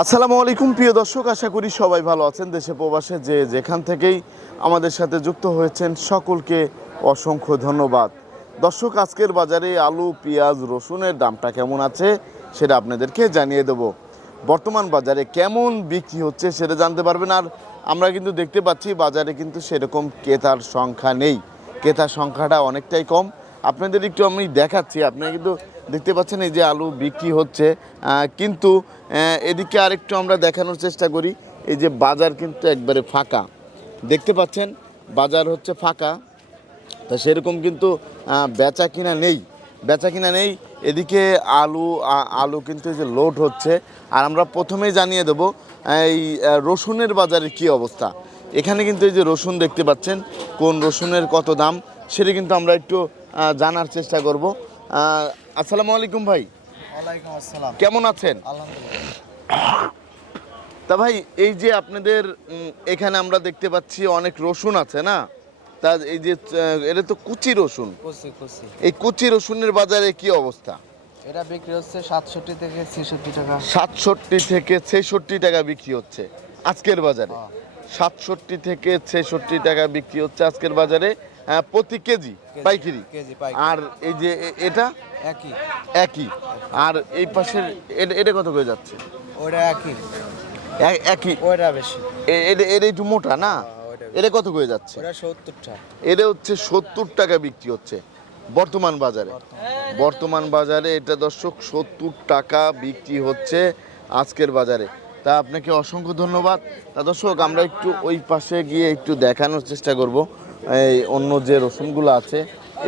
আসসালামু আলাইকুম, প্রিয় দর্শক, আশা করি সবাই ভালো আছেন দেশে প্রবাসে। যে যেখান থেকেই আমাদের সাথে যুক্ত হয়েছেন, সকলকে অসংখ্য ধন্যবাদ। দর্শক, আজকের বাজারে আলু, পেঁয়াজ, রসুনের দামটা কেমন আছে সেটা আপনাদেরকে জানিয়ে দেব। বর্তমান বাজারে কেমন বিক্রি হচ্ছে সেটা জানতে পারবেন, আর আমরা কিন্তু দেখতে পাচ্ছি বাজারে কিন্তু সেরকম ক্রেতার সংখ্যা নেই। ক্রেতার সংখ্যাটা অনেকটাই কম। আপনাদের একটু আমি দেখাচ্ছি, আপনারা কিন্তু দেখতে পাচ্ছেন এই যে আলু বিক্রি হচ্ছে কিন্তু এদিকে আরেকটু আমরা দেখানোর চেষ্টা করি, এই যে বাজার কিন্তু একবারে ফাঁকা। দেখতে পাচ্ছেন, বাজার হচ্ছে ফাঁকা। তা সেরকম কিন্তু বেচা কিনা নেই। বেচা কিনা নেই, এদিকে আলু আলু কিন্তু এই যে লোড হচ্ছে। আর আমরা প্রথমেই জানিয়ে দেবো এই রসুনের বাজারের কি অবস্থা। এখানে কিন্তু এই যে রসুন দেখতে পাচ্ছেন, কোন রসুনের কত দাম, সেটা কিন্তু আমরা একটু জানার চেষ্টা করব। আসসালামু আলাইকুম ভাই। ওয়ালাইকুম আসসালাম। কেমন আছেন? আলহামদুলিল্লাহ। তা ভাই এই যে আপনাদের এখানে আমরা দেখতে পাচ্ছি অনেক রসুন আছে না? তা এই যে এটা তো কুচি রসুন। কুচি কুচি। এই কুচি রসুনের বাজারে কি অবস্থা? এটা বিক্রি হচ্ছে সাতষট্টি থেকে ছেষট্টি টাকা। সাতষট্টি থেকে ছেষট্টি টাকা বিক্রি হচ্ছে আজকের বাজারে। হ্যাঁ। সাতষট্টি থেকে ছেষট্টি টাকা বিক্রি হচ্ছে আজকের বাজারে। প্রতি কেজি পাইকারি। আর এই যে এটা? একই। একই। আর এই পাশের এটা- কত করে যাচ্ছে? ওইটা একই। একই। ওইটা বেশি। এটা এটা একটু মোটা না? এটা কত করে যাচ্ছে? এটা হচ্ছে সত্তর টাকা বিক্রি হচ্ছে বর্তমান বাজারে। বর্তমান বাজারে এটা দর্শক সত্তর টাকা বিক্রি হচ্ছে আজকের বাজারে। তা আপনাকে অসংখ্য ধন্যবাদ। তা দর্শক আমরা একটু ওই পাশে গিয়ে একটু দেখানোর চেষ্টা করব। এই অন্য যে রসুনগুলো আছে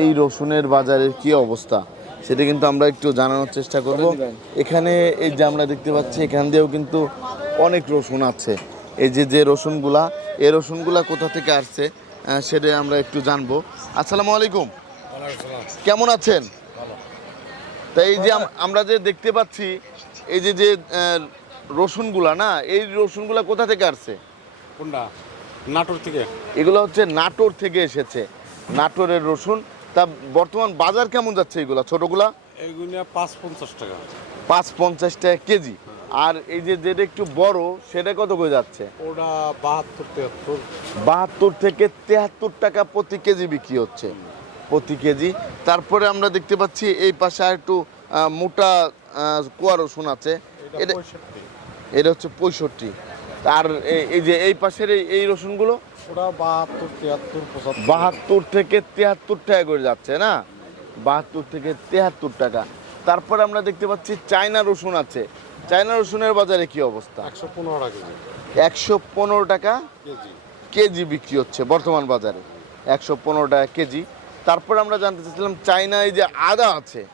এই রসুনের বাজারের কি অবস্থা? সেটা কিন্তু আমরা একটু জানানোর চেষ্টা করব। এখানে এই যে আমরা দেখতে পাচ্ছি এখান দিয়েও কিন্তু অনেক রসুন আছে। এই যে যে রসুনগুলা এই রসুনগুলা কোথা থেকে আসছে আহ, সেটা আমরা একটু জানব। আসসালামু আলাইকুম। কেমন আছেন? তা এই যে আমরা যে দেখতে পাচ্ছি এই যে যে আহ, রসুনগুলা না এই রসুনগুলা কোথা থেকে আসছে? কোনটা? নাটোর থেকে? এগুলো হচ্ছে নাটোর থেকে এসেছে। নাটোরের রসুন। তা বর্তমান বাজার কেমন যাচ্ছে এগুলা? ছোটগুলা? এইগুলো পাঁচ পঞ্চাশ টাকা। পাঁচ পঞ্চাশ টাকা কেজি। আর এই যে যেটা একটু বড় সেটা কত করে যাচ্ছে? ওটা বাহাত্তর তেহাত্তর। বাহাত্তর থেকে তেহাত্তর টাকা প্রতি কেজি বিক্রি হচ্ছে। প্রতি কেজি। তারপরে আমরা দেখতে পাচ্ছি এই পাশে আর একটু মোটা কুয়া রসুন আছে। এটা এটা এটা হচ্ছে পঁয়ষট্টি। আর এই- এই যে এই পাশের এই- এই রসুনগুলো? ওটা বাহাত্তর তিয়াত্তর বাহাত্তর থেকে তেহাত্তর টাকা করে যাচ্ছে না? বাহাত্তর থেকে তেহাত্তর টাকা। তারপরে আমরা দেখতে পাচ্ছি চায়না রসুন আছে। চায়না রসুনের বাজারে কি অবস্থা? একশো পনেরো টাকা কেজি। একশো পনেরো টাকা কেজি। বিক্রি হচ্ছে বর্তমান বাজারে। একশো পনেরো টাকা কেজি। তারপর আমরা জানতে চাচ্ছিলাম চাইনায় যে আদা আছে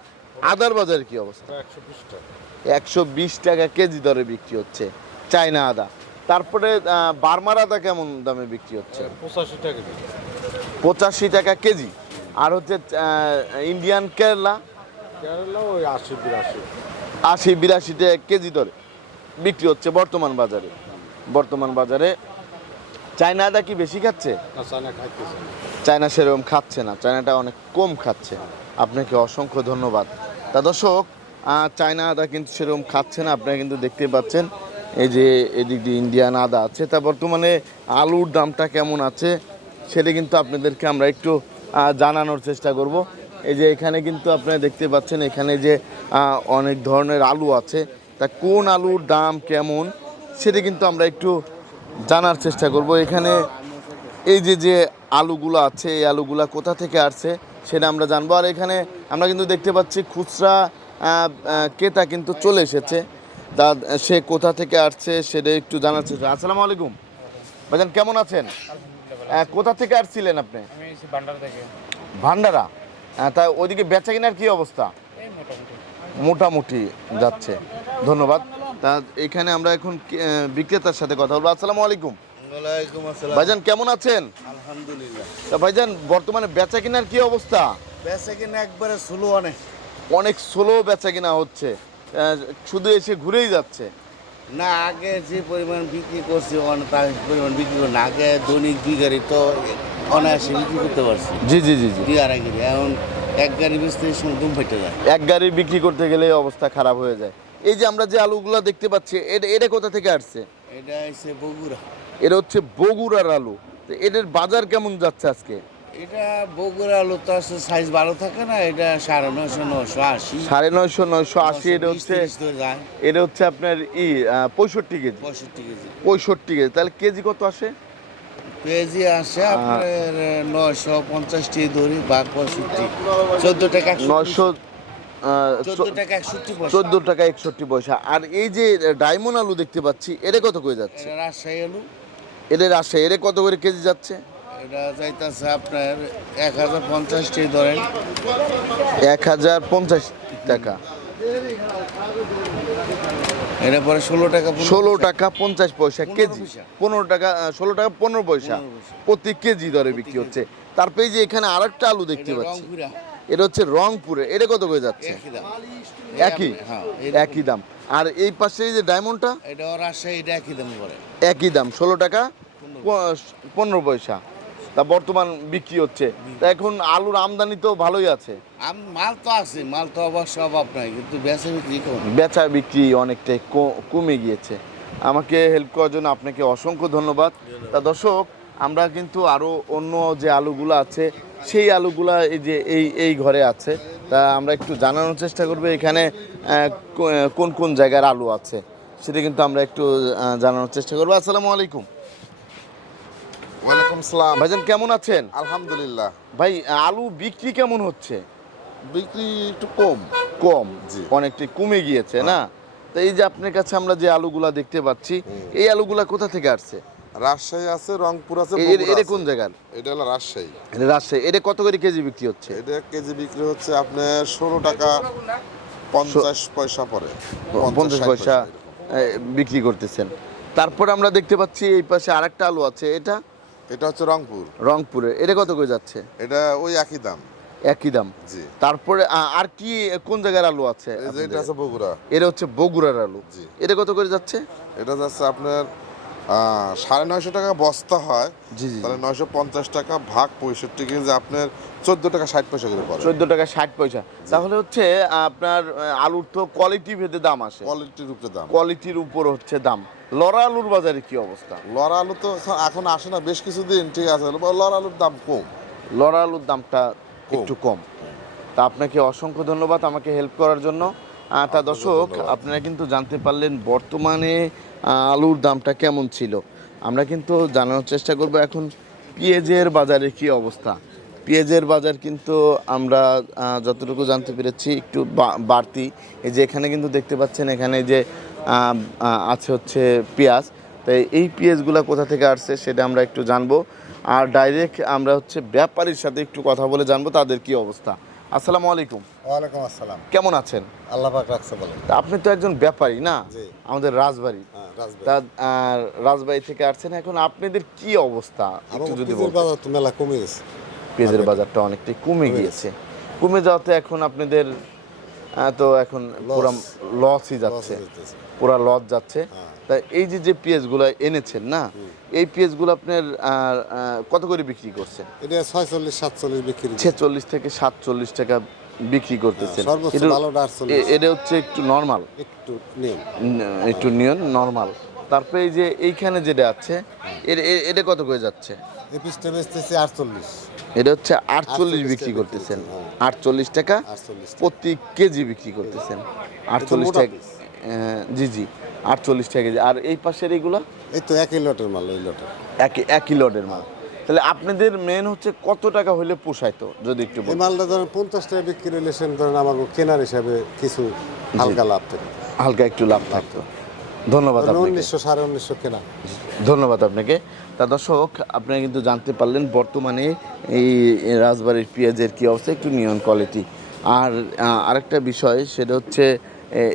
আদার বাজারে কি অবস্থা? একশো বিশ টাকা। একশো বিশ টাকা কেজি দরে বিক্রি হচ্ছে চায়না আদা। তারপরে আহ, বার্মার আদা কেমন দামে বিক্রি হচ্ছে? পঁচাশি টাকা পঁচাশি টাকা কেজি। আর হচ্ছে ইন্ডিয়ান কেরালা? কেরালা ওই আশি বিরাশি। আশি বিরাশি টাকা কেজি দরে বিক্রি হচ্ছে বর্তমান বাজারে। বর্তমান বাজারে চায়না আদা কি বেশি খাচ্ছে। চায়না সেরকম খাচ্ছে না চায়নাটা অনেক কম খাচ্ছে। আপনাকে অসংখ্য ধন্যবাদ। তা দর্শক চায়না আদা কিন্তু সেরকম খাচ্ছে না আপনারা কিন্তু দেখতে পাচ্ছেন। এই যে এদিক দিয়ে ইন্ডিয়ান আদা আছে, তা বর্তমানে আলুর দামটা কেমন আছে সেটা কিন্তু আপনাদেরকে আমরা একটু জানানোর চেষ্টা করব। এই যে এখানে কিন্তু আপনারা দেখতে পাচ্ছেন এখানে যে অনেক ধরনের আলু আছে। তা কোন আলুর দাম কেমন সেটা কিন্তু আমরা একটু জানার চেষ্টা করব। এখানে এই যে যে আলুগুলো আছে, এই আলুগুলা কোথা থেকে আসছে সেটা আমরা জানব। আর এখানে আমরা কিন্তু দেখতে পাচ্ছি খুচরা ক্রেতা কিন্তু চলে এসেছে। তা সে কোথা থেকে আসছে সেটা একটু জানার চেষ্টা আসসালামু আলাইকুম। ভাইজান কেমন আছেন? কোথা থেকে আসছিলেন আপনি? থেকে। ভান্ডারা? আহ, তা ওইদিকে বেচা কেনার কি অবস্থা? মোটামুটি। যাচ্ছে। ধন্যবাদ। তা এখানে আমরা এখন বিক্রেতার সাথে কথা বলব। আসসালামু আলাইকুম। ভাইজান কেমন আছেন? আলহামদুলিল্লাহ। তা ভাইজান বর্তমানে বেচা কেনার কি অবস্থা? বেচে কিনা একবারে স্লো অনেক অনেক স্লো বেচা কিনা হচ্ছে। শুধু এসে ঘুরেই যাচ্ছে? না আগে যে পরিমাণ বিক্রি করছি তার পরিমাণ বিক্রি করি না আগে দৈনিক দুই গাড়ি তো অনায়াসে বিক্রি করতে পারছি। জি জি জি জি। দুই আড়াই গাড়ি এখন এক গাড়ি বেচতে সময় দুম ফেটে যায়। এক গাড়ি বিক্রি করতে গেলে অবস্থা খারাপ হয়ে যায়। এই যে আমরা যে আলুগুলো দেখতে পাচ্ছি এটা এটা কোথা থেকে আসছে? এটা হচ্ছে বগুড়া। এটা হচ্ছে বগুড়ার আলু। তো এটার বাজার কেমন যাচ্ছে আজকে? এটা বগুড়া আলু তো আছে সাইজ ভালো থাকে না এটা সাড়ে নশো নশো আশি। সাড়ে নয়শো নয়শো আশি এটা হচ্ছে এটা হচ্ছে আপনার ই পঁয়ষট্টি কেজি। পঁয়ষট্টি কেজি। পঁয়ষট্টি কেজি। তাহলে কেজি কত আসে? পেঁয়াজি আসে আপনার নয়শো পঞ্চাশটি ধরি বাঘ পঁয়ষট্টি। চোদ্দ টাকা নয়শো চোদ্দ টাকা একষট্টি পয়সা। টাকা একষট্টি পয়সা। আর এই যে ডায়মন্ড আলু দেখতে পাচ্ছি এটা কত করে যাচ্ছে? এটা রাজশাহী আলু। এদের রাজশাহী এর কত করে কেজি যাচ্ছে? এটা যাইতেছে আপনার এক হাজার পঞ্চাশটি ধরেন। এক হাজার পঞ্চাশ টাকা। এটা পরে ষোলো টাকা ষোলো টাকা পঞ্চাশ পয়সা কেজি। পনেরো টাকা ষোলো টাকা পনেরো পয়সা। প্রতি কেজি দরে বিক্রি হচ্ছে। তারপরে যে এখানে আর একটা আলু দেখতে পাচ্ছি। এটা হচ্ছে রংপুরে। এটা কত করে যাচ্ছে? একই একই? হ্যাঁ একই দাম। আর এই পাশে যে ডায়মন্ডটা? এটা রাজশাহী একই দাম একই দাম। ষোলো টাকা পনেরো পয়সা। তা বর্তমান বিক্রি হচ্ছে। তা এখন আলুর আমদানি তো ভালোই আছে। আম মাল তো আছে মাল তো অবশ্য অভাব নাই কিন্তু বেচা বিক্রি কম। বেচা বিক্রি অনেকটাই কমে গিয়েছে। আমাকে হেল্প করার জন্য আপনাকে অসংখ্য ধন্যবাদ। তা দর্শক আমরা কিন্তু আরও অন্য যে আলুগুলো আছে সেই আলুগুলা এই যে এই এই ঘরে আছে। তা আমরা একটু জানানোর চেষ্টা করব এখানে কোন কোন জায়গার আলু আছে? সেটা কিন্তু আমরা একটু জানানোর চেষ্টা করব। আসসালামু আলাইকুম। ওয়ালাইকুম সালাম। ভাইজান কেমন আছেন? আলহামদুলিল্লাহ। ভাই আলু বিক্রি কেমন হচ্ছে? বিক্রি একটু কম। কম জি। অনেকটাই কমে গিয়েছে না? তো এই যে আপনার কাছে আমরা যে আলুগুলা দেখতে পাচ্ছি এই আলুগুলা কোথা থেকে আসছে? রাজশাহী আছে রংপুর আছে এটা কোন জায়গার? এটা হলো রাজশাহী। এটা রাজশাহী। এটা কত করে কেজি বিক্রি হচ্ছে? এটা কেজি বিক্রি হচ্ছে আপনার ষোলো টাকা পঞ্চাশ পয়সা পরে পঞ্চাশ পয়সা বিক্রি করতেছেন। তারপরে আমরা দেখতে পাচ্ছি এই পাশে আরেকটা আলু আছে এটা? এটা হচ্ছে রংপুর। রংপুরে। এটা কত করে যাচ্ছে? এটা ওই একই দাম। একই দাম? জি। তারপরে আর কি কোন জায়গার আলু আছে এটা আছে বগুড়া। এটা হচ্ছে বগুড়ার আলু। জি। এটা কত করে যাচ্ছে? এটা যাচ্ছে আপনার সাড়ে নয়শো টাকা বস্তা হয়। জি জি তাহলে নয়শো পঞ্চাশ টাকা ভাগ পঁয়ষট্টি কেজি আপনার চোদ্দ টাকা ষাট পয়সা করে পড়ে। চোদ্দ টাকা ষাট পয়সা। তাহলে হচ্ছে আপনার আলুর তো কোয়ালিটি ভেদে দাম আসে। কোয়ালিটির উপরে দাম। কোয়ালিটির উপর হচ্ছে দাম। লড়া আলুর বাজারে কি অবস্থা? লড়া আলু তো এখন আসে না বেশ কিছুদিন ঠিক আছে লড়া আলুর দাম কম। লড়া আলুর দামটা একটু কম। তা আপনাকে অসংখ্য ধন্যবাদ আমাকে হেল্প করার জন্য। তা দর্শক আপনারা কিন্তু জানতে পারলেন বর্তমানে আলুর দামটা কেমন ছিল। আমরা কিন্তু জানানোর চেষ্টা করব এখন পেঁয়াজের বাজারে কি অবস্থা। পেঁয়াজের বাজার কিন্তু আমরা যতটুকু জানতে পেরেছি একটু বাড়তি। এই যে এখানে কিন্তু দেখতে পাচ্ছেন এখানে যে আছে হচ্ছে পেঁয়াজ। তাই এই পেঁয়াজগুলো কোথা থেকে আসছে সেটা আমরা একটু জানব। আর ডাইরেক্ট আমরা হচ্ছে ব্যাপারীর সাথে একটু কথা বলে জানব তাদের কি অবস্থা। আসসালামু আলাইকুম। ওয়ালাইকুম আসসালাম। কেমন আছেন? আল্লাহ পাক রাখছে বলেন। তা আপনি তো একজন ব্যাপারী না? জি। আমাদের রাজবাড়ি। হ্যাঁ রাজবাড়ি। তা রাজবাড়ি থেকে আসছেন এখন আপনাদের কি অবস্থা? একটু যদি। বাজার তো মেলা কমে গেছে। পেঁয়াজের বাজারটা অনেকটাই কমে গিয়েছে। কমে যাওয়াতে এখন আপনাদের তো এখন পুরো লসই যাচ্ছে। পুরা লস যাচ্ছে। হ্যাঁ। তা এই যে যে পেঁয়াজগুলো এনেছেন না? এই পেঁয়াজগুলো আপনার কত করে বিক্রি করছেন? এটা ছয়চল্লিশ সাতচল্লিশ বিক্রি ছেচল্লিশ থেকে সাতচল্লিশ টাকা বিক্রি করতেছেন। হ্যাঁ, এটা- হচ্ছে একটু নর্মাল একটু একটু নিয়ন নর্মাল তারপরে এই যে এইখানে যেটা আছে এর এ- এটা কত করে যাচ্ছে? এই পিসটা বেচতেছি আটচল্লিশ। এটা হচ্ছে আটচল্লিশ বিক্রি করতেছেন। হ্যাঁ। আটচল্লিশ টাকা প্রতি কেজি বিক্রি করতেছেন। আটচল্লিশ টাকা জি জি। আটচল্লিশ টাকা কেজি। আর এই পাশের এগুলো? এই তো একই লটের মাল ওই লটের। একই একই লটের মাল। তাহলে আপনাদের মেন হচ্ছে কত টাকা হলে পোষাইতো যদি একটু এই মালটা ধরেন পঞ্চাশ টাকা বিক্রি হলে সে ধরেন আমার কেনার হিসাবে কিছু হালকা লাভ থাকে। হালকা একটু লাভ থাকতো। ধন্যবাদ আপনাকে। উনিশশো সাড়ে উনিশশো কেনা। ধন্যবাদ আপনাকে। তা দর্শক, আপনারা কিন্তু জানতে পারলেন বর্তমানে এই রাজবাড়ির পেঁয়াজের কী অবস্থা, একটু নিয়ন কোয়ালিটি আর আরেকটা বিষয়, সেটা হচ্ছে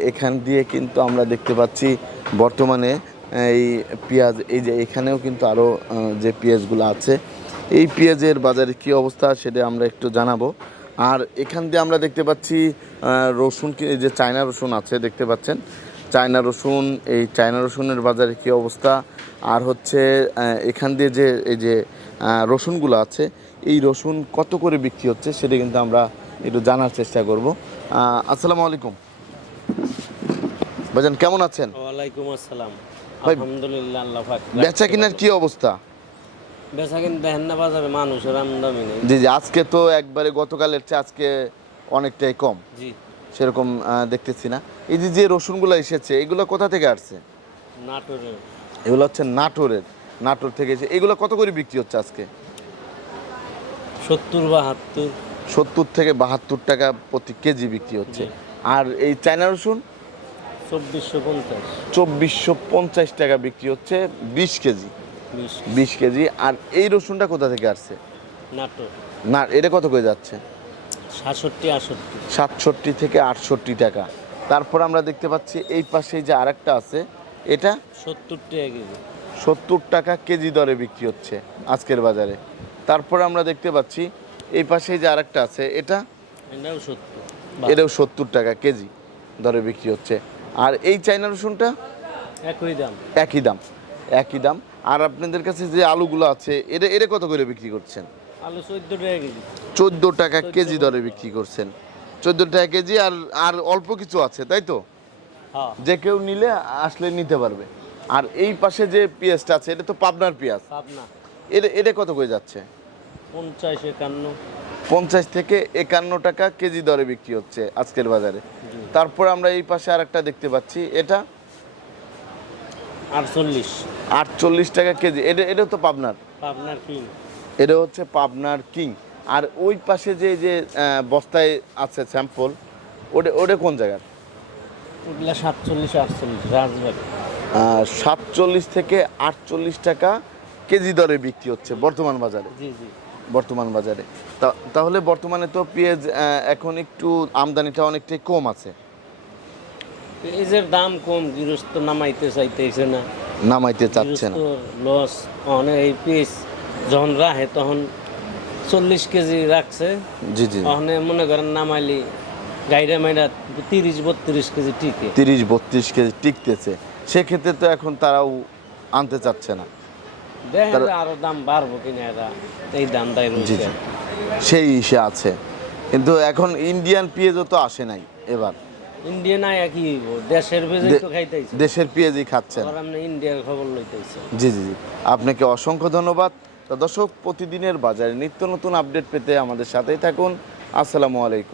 এখান দিয়ে কিন্তু আমরা দেখতে পাচ্ছি বর্তমানে এই পেঁয়াজ, এই যে এখানেও কিন্তু আরও যে পেঁয়াজগুলো আছে, এই পেঁয়াজের বাজারে কী অবস্থা সেটা আমরা একটু জানাব। আর এখান দিয়ে আমরা দেখতে পাচ্ছি রসুন কি- যে চায়না রসুন আছে, দেখতে পাচ্ছেন। চায়না রসুন, এই চায়না রসুনের বাজারে কী অবস্থা? আর হচ্ছে এখান দিয়ে যে এই যে রসুনগুলো আছে এই রসুন কত করে বিক্রি হচ্ছে সেটা কিন্তু আমরা একটু জানার চেষ্টা করব। আসসালামু আলাইকুম। ভাইজান কেমন আছেন? ওয়ালাইকুম আসসালাম। আলহামদুলিল্লাহ আল্লাহ পাক বেচা কিনার কি অবস্থা? বেচা কিনা দেখেন না বাজারে মানুষের আমদামি নেই। জি জি আজকে তো একবারে গতকালের চেয়ে আজকে অনেকটাই কম। জি। সেরকম দেখতেছি না। এই যে যে রসুনগুলো এসেছে এগুলো কোথা থেকে আসছে? নাটোরের এগুলো হচ্ছে নাটোরের নাটোর থেকে এসে এগুলো কত করে বিক্রি হচ্ছে আজকে? সত্তর বাহাত্তর। সত্তর থেকে বাহাত্তর টাকা প্রতি কেজি বিক্রি হচ্ছে। আর এই চায়না রসুন? চব্বিশশো পঞ্চাশ। চব্বিশশো পঞ্চাশ টাকা বিক্রি হচ্ছে বিশ কেজি। বিশ কেজি। আর এই রসুনটা কোথা থেকে আসছে? নাটোর। না এটা কত করে যাচ্ছে? সাতষট্টি আটষট্টি। সাতষট্টি থেকে আটষট্টি টাকা। তারপর আমরা দেখতে পাচ্ছি এই পাশে যে আরেকটা আছে এটা? সত্তর টাকা কেজি। সত্তর টাকা কেজি দরে বিক্রি হচ্ছে আজকের বাজারে। তারপর আমরা দেখতে পাচ্ছি এই পাশে যে আরেকটা আছে এটা? এটাও সত্তর। এটাও সত্তর টাকা কেজি দরে বিক্রি হচ্ছে। আর এই চাইনা রসুনটা? একই দাম। একই দাম একই দাম। আর আপনাদের কাছে যে আলুগুলো আছে এটা এটা কত করে বিক্রি করছেন? আলু চোদ্দ টাকা কেজি। চোদ্দ টাকা কেজি দরে বিক্রি করছেন। চোদ্দ টাকা কেজি আর আর অল্প কিছু আছে তাই তো? যে কেউ নিলে আসলে নিতে পারবে। আর এই পাশে যে পেঁয়াজটা আছে এটা তো পাবনার পেঁয়াজ। পাবনা। এটা এটা কত করে যাচ্ছে? পঞ্চাশ একান্ন। পঞ্চাশ থেকে একান্ন টাকা কেজি দরে বিক্রি হচ্ছে আজকের বাজারে। তারপর আমরা এই পাশে আরেকটা দেখতে পাচ্ছি এটা আটচল্লিশ। আটচল্লিশ টাকা কেজি। এটা এটা তো পাবনার। পাবনার কিং। এটা হচ্ছে পাবনার কিং। আর ওই পাশে যে যে বস্তায় আছে স্যাম্পল ওটা ওটা কোন জায়গার? সাতচল্লিশ আটচল্লিশ রাজবাড়ি। সাতচল্লিশ থেকে আটচল্লিশ টাকা কেজি দরে বিক্রি হচ্ছে বর্তমান বাজারে। জি জি। বর্তমান বাজারে। তাহলে বর্তমানে তো পেঁয়াজ এখন একটু আমদানিটা অনেকটাই কম আছে। পেঁয়াজের দাম কম গৃহস্থ নামাইতে চাইতেছে না। নামাইতে চাচ্ছে না। লস অনেক এই পিস যখন রাখে তখন চল্লিশ কেজি রাখছে। জি জি ওখানে মনে করেন নামাইলি গাইডা মাইডা তিরিশ বত্রিশ কেজি টিকে। তিরিশ বত্রিশ কেজি টিকতেছে। সেক্ষেত্রে তো এখন তারাও আনতে চাচ্ছে না। দেখেন আরও দাম বাড়বো কিনা এরা এই দামটাই রয়েছে। সেই ইসে আছে। কিন্তু এখন ইন্ডিয়ান পেঁয়াজও তো আসে নাই এবার। ইন্ডিয়ান আয়া কি দেশের তো খাইতেছে। দেশের পেঁয়াজই খাচ্ছেন আবার আপনি ইন্ডিয়ার খবর লইতেছে। জি জি জি। আপনাকে অসংখ্য ধন্যবাদ। দর্শক প্রতিদিনের বাজারে নিত্য নতুন আপডেট পেতে আমাদের সাথেই থাকুন। আসসালামু আলাইকুম।